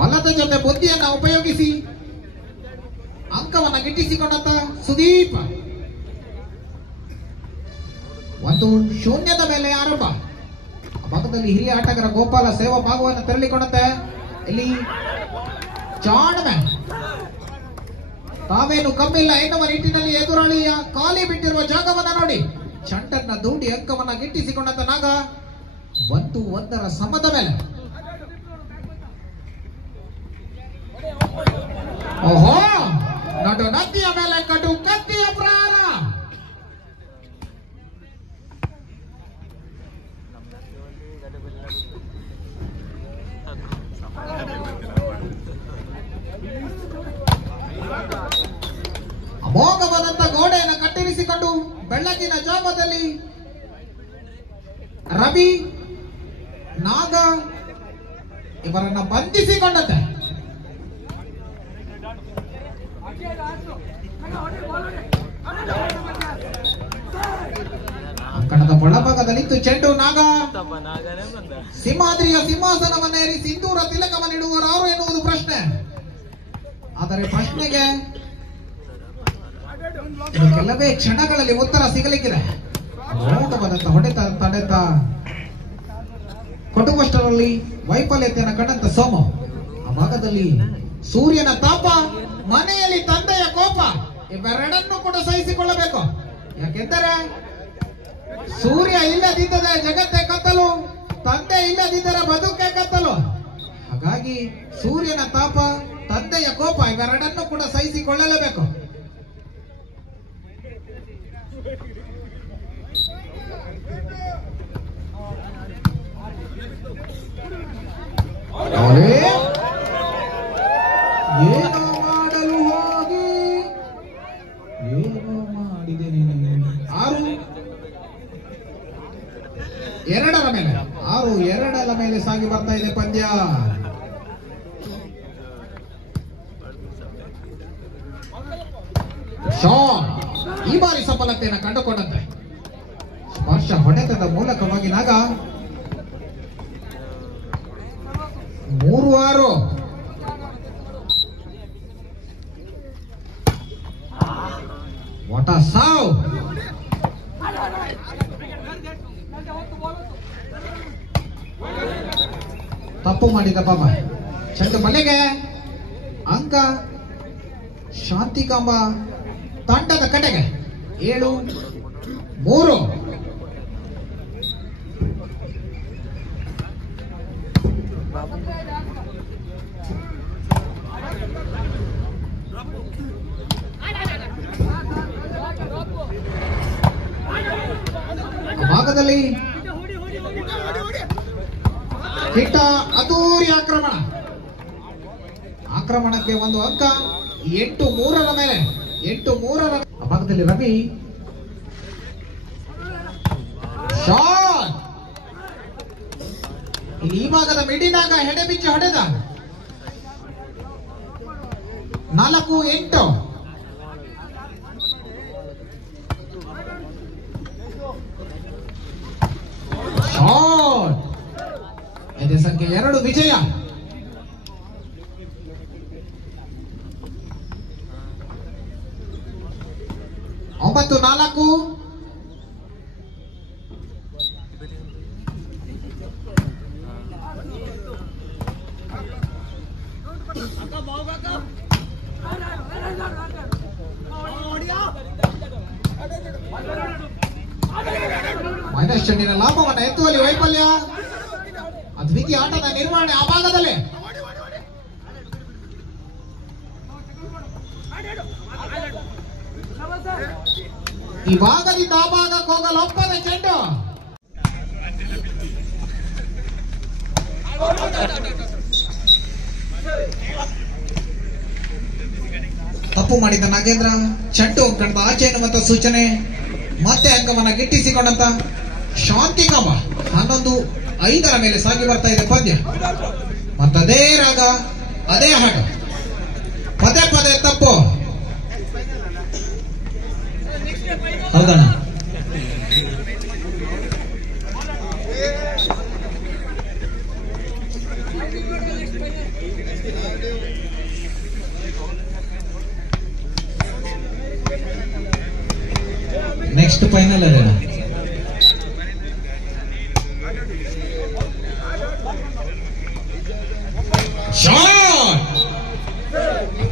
ಬಲದ ಜೊತೆ ಬುದ್ಧಿಯನ್ನ ಉಪಯೋಗಿಸಿ ಅಂಕವನ್ನ ಗಿಟ್ಟಿಸಿಕೊಂಡಂತ ಸುದೀಪ್. ಒಂದು ಶೂನ್ಯದ ಮೇಲೆ ಆರಂಭ. ಭಾಗದಲ್ಲಿ ಹಿರಿಯ ಆಟಗಾರ ಗೋಪಾಲ ಸೇವಾ ಭಾಗವನ್ನು ತೆರಳಿಕೊಂಡಂತೆ ಇಲ್ಲಿ ಜಾಣ್ಮನ್ ತಾವೇನು ಕಮ್ಮಿಲ್ಲ ಎನ್ನುವ ನಿಟ್ಟಿನಲ್ಲಿ ಎದುರಾಳಿಯ ಖಾಲಿ ಬಿಟ್ಟಿರುವ ಜಾಗವನ್ನ ನೋಡಿ ಚಂಟನ್ನ ದೂಡಿ ಅಂಕವನ್ನ ಗಿಟ್ಟಿಸಿಕೊಂಡಂತ ನಾಗ 1-1 ಸಮದ ಮೇಲೆ. ಓಹೋ, ನಡು ನದಿಯ ಮೇಲೆ ಕಡು ಕತ್ತಿಯ ಪ್ರಾರ. ಅಮೋಘವಾದಂತ ಗೋಡೆಯನ್ನು ಕಟ್ಟಿರಿಸಿಕೊಂಡು ಬೆಳಗಿನ ಜಾವದಲ್ಲಿ ರವಿ ನಾಗ ಇವರನ್ನ ಬಂಧಿಸಿಕೊಂಡಂತೆ ಅಂಕಣದ ಒಳಭಾಗದಲ್ಲಿತ್ತು ಚೆಂಡು. ನಾಗ ಸಿಂಹಾದ್ರಿಯ ಸಿಂಹಾಸನವನ್ನೇರಿ ಸಿಂಧೂರ ತಿಲಕವನ್ನಿಡುವರಾರು ಎನ್ನುವುದು ಪ್ರಶ್ನೆ. ಆದರೆ ಪ್ರಶ್ನೆಗೆ ಕೆಲವೇ ಕ್ಷಣಗಳಲ್ಲಿ ಉತ್ತರ ಸಿಗಲಿಕ್ಕಿದೆ. ಅಮೋಘವಾದಂತ ಹೊಡೆತ ತಡೆತ ಕೊಡುವಷ್ಟರಲ್ಲಿ ವೈಫಲ್ಯತೆಯನ್ನು ಕಂಡಂತ ಸೋಮ. ಆ ಭಾಗದಲ್ಲಿ ಸೂರ್ಯನ ತಾಪ, ಮನೆಯಲ್ಲಿ ತಂದೆಯ ಕೋಪ, ಇವೆರಡನ್ನೂ ಕೂಡ ಸಹಿಸಿಕೊಳ್ಳಬೇಕು. ಯಾಕೆಂದರೆ ಸೂರ್ಯ ಇಲ್ಲದಿದ್ದರೆ ಜಗತ್ತೇ ಕತ್ತಲು, ತಂದೆ ಇಲ್ಲದಿದ್ದರೆ ಬದುಕೆ ಕತ್ತಲು. ಹಾಗಾಗಿ ಸೂರ್ಯನ ತಾಪ, ತಂದೆಯ ಕೋಪ ಇವೆರಡನ್ನೂ ಕೂಡ ಸಹಿಸಿಕೊಳ್ಳಲೇಬೇಕು. ಏನೋ ಮಾಡಲು ಹೋಗಿ ಏನೋ ಮಾಡಿದೆ. 6-2 ಮೇಲೆ ಸಾಗಿ ಬರ್ತಾ ಇದೆ ಪಂದ್ಯ. ಶಾನ್ ಈ ಬಾರಿ ಸಫಲತೆಯನ್ನು ಕಂಡುಕೊಂಡಂತೆ ಸ್ಪರ್ಶ ಹೊಡೆತದ ಮೂಲಕವಾಗಿ ನಾಗ 3-6. What a save. ತಪ್ಪು ಮಾಡಿದ ಪಾಪ. ಚೆಂಡು ಮನೆಗೆ ಅಂಕ ಶಾಂತಿಕಾಂಬ ತಂಡದ ಕಡೆಗೆ 7-3. ಭಾಗದಲ್ಲಿ ಹಿಟ್ಟ ಅದ್ದೂರಿ ಆಕ್ರಮಣಕ್ಕೆ 1 ಅಂಕ. 8-3 ಮೇಲೆ 8-3 ಭಾಗದಲ್ಲಿ ರವಿ ಶಾಟ್. ಈ ಭಾಗದ ಮಿಡಿನಾಗ ಹೆಡೆಬಿಚ್ಚಿ ಹೊಡೆದ 4-8. ಶಾಟ್. ಎದೆ ಸಂಖ್ಯೆ 2 ವಿಜಯ. ಒಂಬತ್ತು 4. ಮೈನಸ್ ಚೆಂಡಿನ ಲಾಭವನ್ನು ಎತ್ತುವಲ್ಲಿ ವೈಫಲ್ಯ. ಅದ್ವಿತೀಯ ಆಟದ ನಿರ್ವಹಣೆ ಆ ಭಾಗದಲ್ಲಿ. ಈ ಭಾಗದಿಂದ ಆ ಭಾಗಕ್ಕೆ ಹೋಗಲು ಒಪ್ಪದ ಚೆಂಡು. ತಪ್ಪು ಮಾಡಿದ ನಾಗೇಂದ್ರ. ಚೆಂಡು ಕಣದ ಆಚೆ ಎನ್ನುವಂತ ಸೂಚನೆ. ಮತ್ತೆ ಅಂಕವನ್ನ ಗಿಟ್ಟಿಸಿಕೊಂಡಂತ ಶಾಂತಿಕಾಂಬ 11-5 ಮೇಲೆ ಸಾಗಿ ಬರ್ತಾ ಇದೆ ಪಂದ್ಯ. ಮತ್ತದೇ ರಾಗ, ಅದೇ ಹಾಡು, ಪದೇ ಪದೇ ತಪ್ಪು. ಹೌದಣ್ಣ. ನೆಕ್ಸ್ಟ್ ಫೈನಲ್ ಅಲ್ಲ.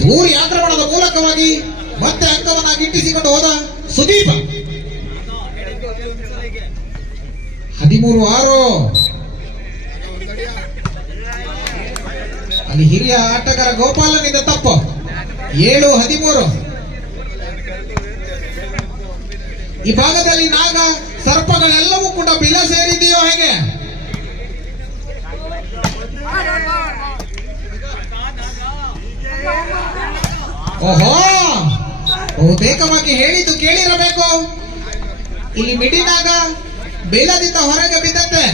ದೂರಿ ಆಕ್ರಮಣದ ಮೂಲಕವಾಗಿ ಮತ್ತೆ ಅಂಕವನ್ನ ಗಿಟ್ಟಿಸಿಕೊಂಡು ಹೋದ ಸುದೀಪ. 13-6. ಅಲ್ಲಿ ಹಿರಿಯ ಆಟಗಾರ ಗೋಪಾಲನಿಂದ ತಪ್ಪು. 7-13. ಈ ಭಾಗದಲ್ಲಿ ನಾಗ ಸರ್ಪಗಳೆಲ್ಲವೂ ಕೂಡ ಬಿಲ ಸೇರಿದೆಯೋ ಹೇಗೆ? ಓಹೋ, ಬಹುತೇಕವಾಗಿ ಹೇಳಿದ್ದು ಕೇಳಿರಬೇಕು. ಇಲ್ಲಿ ಮಿಡಿನಾಗ ಬೇಲದಿಂದ ಹೊರಗೆ ಬಿದ್ದತ್ತೆ.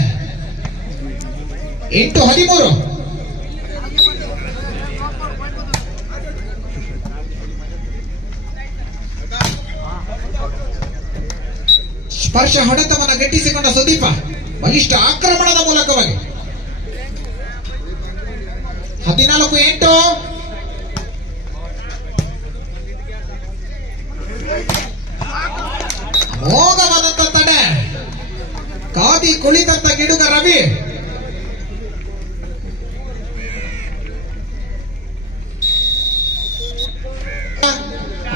8-13. ಸ್ಪರ್ಶ ಹೊಡೆತವನ್ನ ಗಟ್ಟಿಸಿಕೊಂಡ ಸುದೀಪ ಬಲಿಷ್ಠ ಆಕ್ರಮಣದ ಮೂಲಕವಾಗಿ 14-8. ಮೋಗವಾದಂತ ತಡೆ, ಕಾದಿ ಕುಳಿತಂತ ಗಿಡುಗ ರವಿ.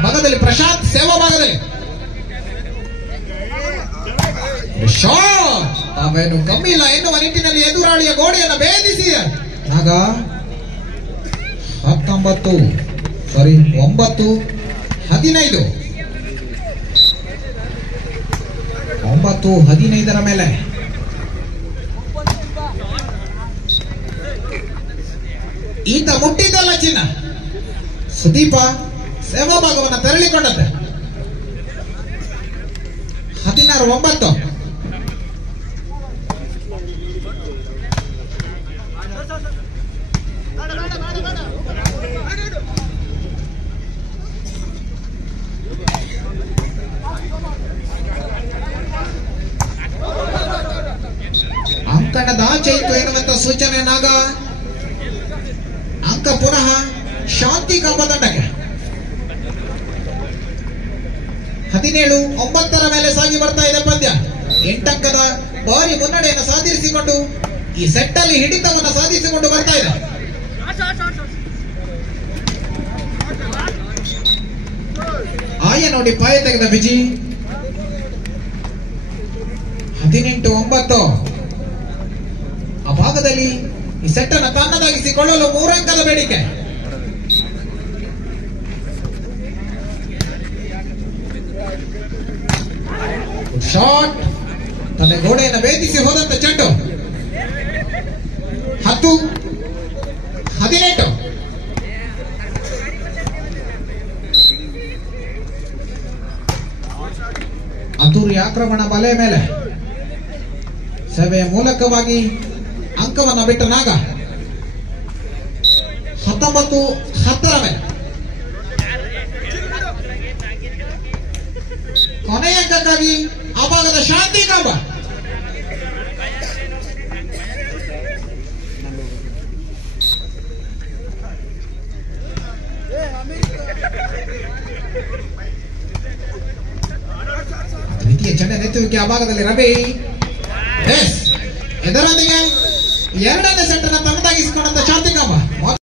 ಭಾಗದಲ್ಲಿ ಪ್ರಶಾಂತ್, ಸೇವಾ ಭಾಗದಲ್ಲಿ ತಾವೇನು ಕಮ್ಮಿ ಇಲ್ಲ ಎನ್ನುವ ನಿಟ್ಟಿನಲ್ಲಿ ಎದುರಾಳಿಯ ಗೋಡೆಯನ್ನು ಭೇದಿಸಿ ಆಗ 9-15 9-15 ಮೇಲೆ ಈತ ಮುಟ್ಟಿದ್ದಲ್ಲ ಚಿನ್ನ. ಸುದೀಪ ಸೇವಾ ಭಾಗವನ್ನು ತೆರಳಿಕೊಂಡಂತೆ. 16-9. ಅಂಕಣದ ಆಚೆ ಇತ್ತು ಎನ್ನುವಂತ ಸೂಚನೆ ನಾಗ. ಅಂಕ ಪುನಃ ಶಾಂತಿ ಕಾಂಬದಂಡಕ್ಕೆ. 17-9 ಮೇಲೆ ಸಾಗಿ ಬರ್ತಾ ಇದೆ ಪಂದ್ಯ. 8 ಅಂಕದ ಭಾರಿ ಮುನ್ನಡೆಯನ್ನು ಸಾಧಿಸಿಕೊಂಡು ಈ ಸೆಟ್ ಅಲ್ಲಿ ಹಿಡಿತವನ್ನು ಸಾಧಿಸಿಕೊಂಡು ಬರ್ತಾ ಇದೆ. ಆಯ ನೋಡಿ ಪಾಯ ತೆಗೆದ ಬಿಜಿ. 18-9. ಆ ಭಾಗದಲ್ಲಿ ಈ ಸೆಟ್ ಅನ್ನು ತನ್ನದಾಗಿಸಿಕೊಳ್ಳಲು 3 ಅಂಕದ ಬೇಡಿಕೆ. ಶಾಟ್, ತನ್ನ ಗೋಡೆಯನ್ನು ಭೇದಿಸಿ ಹೋದಂತ ಚೆಂಡು. 10-18. ಅತುರಿ ಆಕ್ರಮಣ ಬಲೆ ಮೇಲೆ ಸಭೆಯ ಮೂಲಕವಾಗಿ ಅಂಕವನ್ನು ಬಿಟ್ಟ ನಾಗ. 19-10 ಮೇಲೆ ಕೊನೆಯ ಅಂಕಕ್ಕಾಗಿ ಆ ಭಾಗದ ಶಾಂತಿ ಕಾಂಬ. ದ್ವಿತೀಯ ಚೆಂಡ ನೆತ್ತುವಿಕೆ ಆ ಭಾಗದಲ್ಲಿ ರವಿ. ಇದರೊಂದಿಗೆ 2ನೇ ಸೆಟ್ ಅನ್ನು ತನ್ನದಾಗಿಸಿಕೊಂಡಂತ ಶಾಂತಿ ಕಾಂಬ.